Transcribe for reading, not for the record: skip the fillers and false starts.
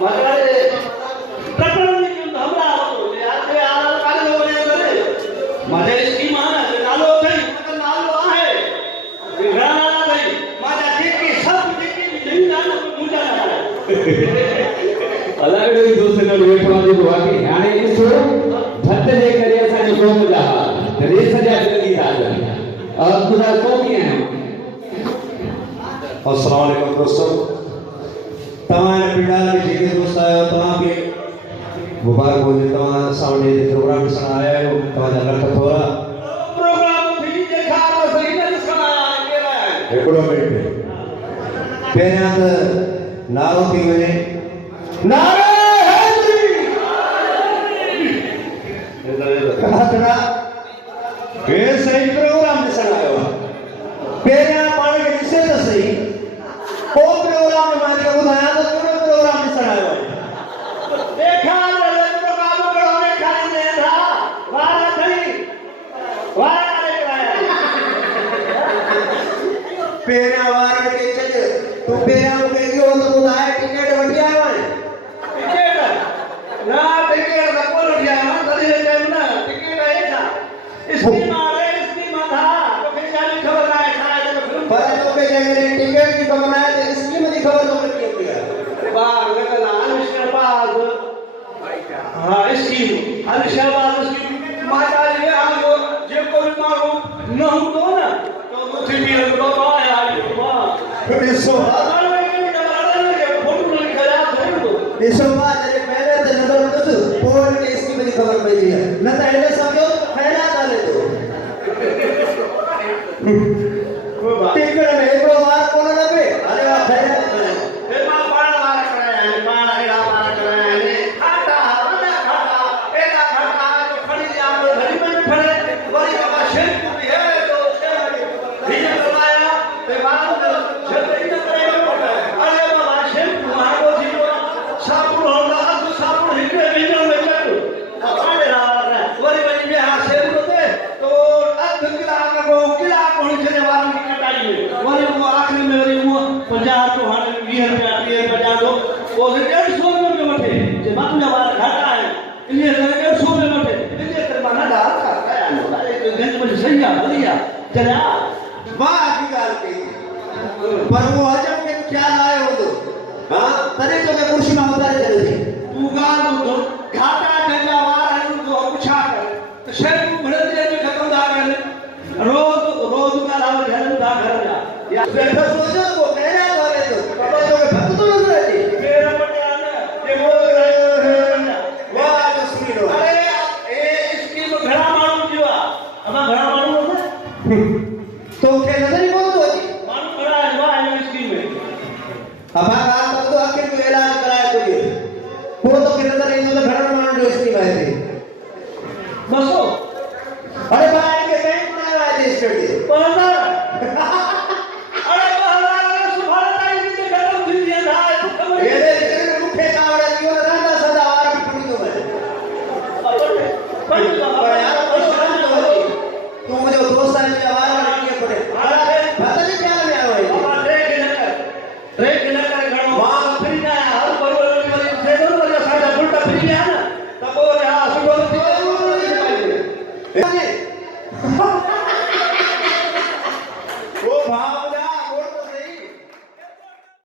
मारे प्रकरण में हमरा आवतो यार ते आला काले लोगने करे माझे स्कीम आहे ना नालो થઈ मतलब नालो आहे घराना થઈ माझा जेकी सब जेकी भी नहीं ना मुझा अलग ही दूसरे को वेठवा जो वाकी हाणे ॾिसो भत जे करे असां जो कौम जा रे सजा जल्दी राज और खुदा को भी है। अस्सलाम वालेकुम दोस्तों तमाम पिंडाल के जेके दोस्त आयो तमाम के मुबारक हो तमाम सामने प्रोग्राम ॾिसण आया आहियो तव्हांजा लख थोरा प्रोग्राम थी देखा सही न ॾिसण आया केड़ा है हिकिड़ो मिनट पहिरियां त नारो थी वञे नारे हैदरी हे सही प्रोग्राम ॾिसण आयो पहिरियां पाण खे ॾिसे त सही को प्रोग्राम में मां खे ॿुधायां त कहिड़ो प्रोग्राम ॾिसण आयो आहे देखा रे प्रोग्राम करो ने खाली ने था वारा थई वारा रे कराया पहिरियां वारनि खे छॾ तूं पहिरियां मूंखे इहो त ॿुधाए टिकट वठी आयो आहीं टिकट ना टिकट का कोन दिया ना तदी ले ना टिकट है था इसकी मारे इसकी माथा तो फिर जाने खबर ना है शायद तो फिल्म पर तोखे जंहिं टिकट जी ख़बर नाहे त स्कीम जी ख़बर तोखे कीअं पई आहे बार लगा ना शहबाज हां स्कीम हर शहबाज स्कीम माता जी आगो जे को भी मारो न हो तो ना तो मुझे भी बाबा यार बाबा ॾिसो ॾिसो मां जॾहिं पहिरें ते नज़र ॾिस पोइ हिनखे स्कीम जी ख़बर पइजी आहे न त हिन सम्झो ख़ैरात हले थो टिकट में हिकिड़ो वार कोन लॻे अरे वाह ख़ैरात फिर मां पाण वार कराया है पाण एड़ा वार कराया है खाता वडा खाता एड़ा खाता जो खड़ी जा घड़ी में खड़े वरी बाबा शेख भी है तो शेख ही लगाया ते बात जब इन करेगा अरे बाबा शेख मारो जी साबुन होला साबुन हिके बिना में चल पाण रा वरी वरी में हा शेख होते तो अध किला को किला कोण छने वारन की कटाई वरी वो आखिरी में वरी वो 50 तो हां 20 रुपया 50 दो वो 150 में वठे जे बापू जा वार घाटा है इने 150 में वठे इने कर माना डाल का है गंज में सही है बढ़िया चला वाह की ॻाल्हि कई पर वो अजब के ख्याल आयो हो हां तॾहिं तोखे कुर्सी मां उतारे छॾी तू ॻाल्हि ॿुधो घाटा जंहिंजा वार आहिनि उहो पुछा कर त शर्मूं घणनि देर में ख़तम था कनि रोज़ ॻाल्हायो झलनि था घर जा या बैठो सोचो वो कहना करे तो पापा तोखे भक्त तो नज़र अचे पेर पटिया न जे बोल रहियो वाह तस्वीर अरे ए स्कीम घणा माण्हू थियो आहे अमा घणा माण्हू आहिनि तोखे नज़र ई कोन थो अचे माण्हू घणा आहिनि वाह हिन स्कीम में अबा ॻाल्हि कंदो आखिर तूं ऐलान कराए तुंहिंजो पोइ तोखे नज़र ईंदो त घणनि माण्हुनि जो स्कीम आहे